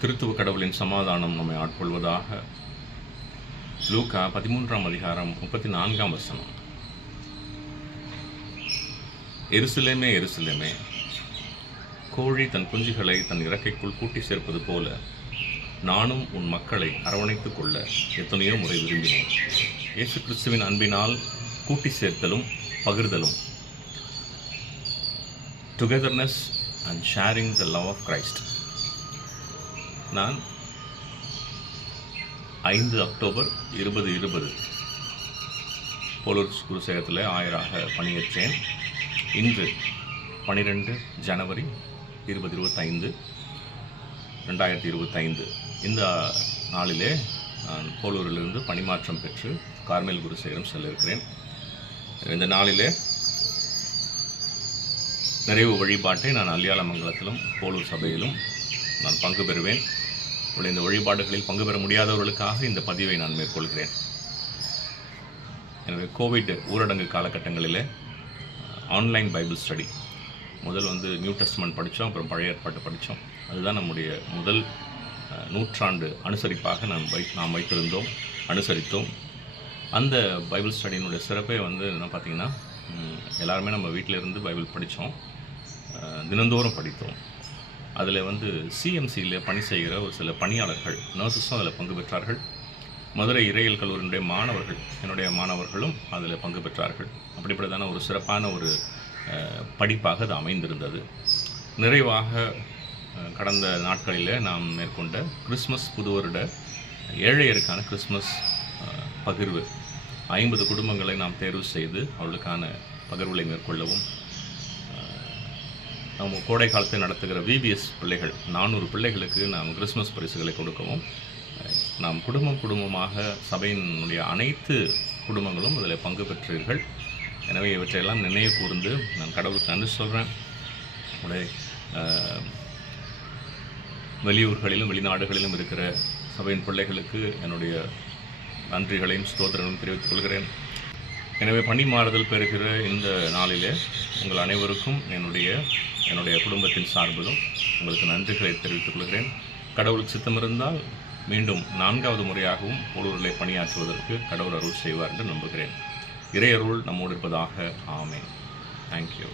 திருத்துவ கடவுளின் சமாதானம் நம்மை ஆட்கொள்வதாக. லூக்கா 13ஆம் அதிகாரம் 34ஆம் வசனம். எருசலேமே எருசலேமே, கோழி தன் குஞ்சுகளை தன் இறக்கைக்குள் கூட்டி சேர்ப்பது போல நானும் உன் மக்களை அரவணைத்துக் கொள்ள எத்தனையோ முறை விரும்பினேன். இயேசு கிறிஸ்துவின் அன்பினால் கூட்டி சேர்த்தலும் பகிர்தலும், togetherness and sharing the love of Christ. நான் 5 அக்டோபர் 2020 போலூர் குருசேகத்தில் ஆயராக பணியேற்றேன். இன்று 12 ஜனவரி 2025 இந்த நாளிலே நான் போலூரிலிருந்து பணிமாற்றம் பெற்று கார்மேல் குருசேகரம் செல்ல இருக்கிறேன். இந்த நாளிலே நிறைவு வழிபாட்டை நான் அல்யாலமங்கலத்திலும் போலூர் சபையிலும் நான் பங்கு பெறுவேன். இந்த வழிபாடுகளில் பங்கு பெற முடியாதவர்களுக்காக இந்த பதிவை நான் மேற்கொள்கிறேன். எனவே கோவிட் ஊரடங்கு காலகட்டங்களில் ஆன்லைன் பைபிள் ஸ்டடி முதல் நியூ டெஸ்ட்மெண்ட் படித்தோம், அப்புறம் பழைய ஏற்பாட்டு படித்தோம். அதுதான் நம்முடைய முதல் நூற்றாண்டு அனுசரிப்பாக நாம் வைத்திருந்தோம், அனுசரித்தோம். அந்த பைபிள் ஸ்டடியினுடைய சிறப்பே என்ன பார்த்திங்கன்னா, எல்லாருமே நம்ம வீட்டில் இருந்து பைபிள் படித்தோம், தினந்தோறும் படித்தோம். அதில் சிஎம்சியில் பணி செய்கிற ஒரு சில பணியாளர்கள், நர்சஸும் அதில் பங்கு பெற்றார்கள். மதுரை இறையியல் கல்லூரியினுடைய மாணவர்கள், என்னுடைய மாணவர்களும் அதில் பங்கு பெற்றார்கள். அப்படிப்பட்டதான ஒரு சிறப்பான ஒரு படிப்பாக அது அமைந்திருந்தது. நிறைவாக கடந்த நாட்களில் நாம் மேற்கொண்ட கிறிஸ்மஸ் புது வருட ஏழையருக்கான கிறிஸ்மஸ் பகிர்வு, 50 குடும்பங்களை நாம் தேர்வு செய்து அவர்களுக்கான பகிர்வுகளை மேற்கொள்ளவும், நம்ம கோடை காலத்தில் நடத்துகிற விபிஎஸ் பிள்ளைகள் 400 பிள்ளைகளுக்கு நாம் கிறிஸ்மஸ் பரிசுகளை கொடுக்கவும், நாம் குடும்பமாக சபையினுடைய அனைத்து குடும்பங்களும் அதில் பங்கு பெற்றீர்கள். எனவே இவற்றையெல்லாம் நினைவு கூர்ந்து நான் கடவுளுக்கு நன்றி சொல்கிறேன். உடைய வெளியூர்களிலும் வெளிநாடுகளிலும் இருக்கிற சபையின் பிள்ளைகளுக்கு என்னுடைய நன்றிகளையும் ஸ்தோத்திரங்களையும் தெரிவித்துக் கொள்கிறேன். எனவே பணி மாறுதல் பெறுகிற இந்த நாளிலே உங்கள் அனைவருக்கும் என்னுடைய குடும்பத்தின் சார்பிலும் உங்களுக்கு நன்றிகளை தெரிவித்துக் கொள்கிறேன். கடவுளுக்கு சித்தமிருந்தால் மீண்டும் 4வது முறையாகவும் போலூரிலே பணியாற்றுவதற்கு கடவுள் அருள் செய்வார் என்று நம்புகிறேன். இறை அருள் நம்மோடு இருப்பதாக. ஆமென். தேங்க்யூ.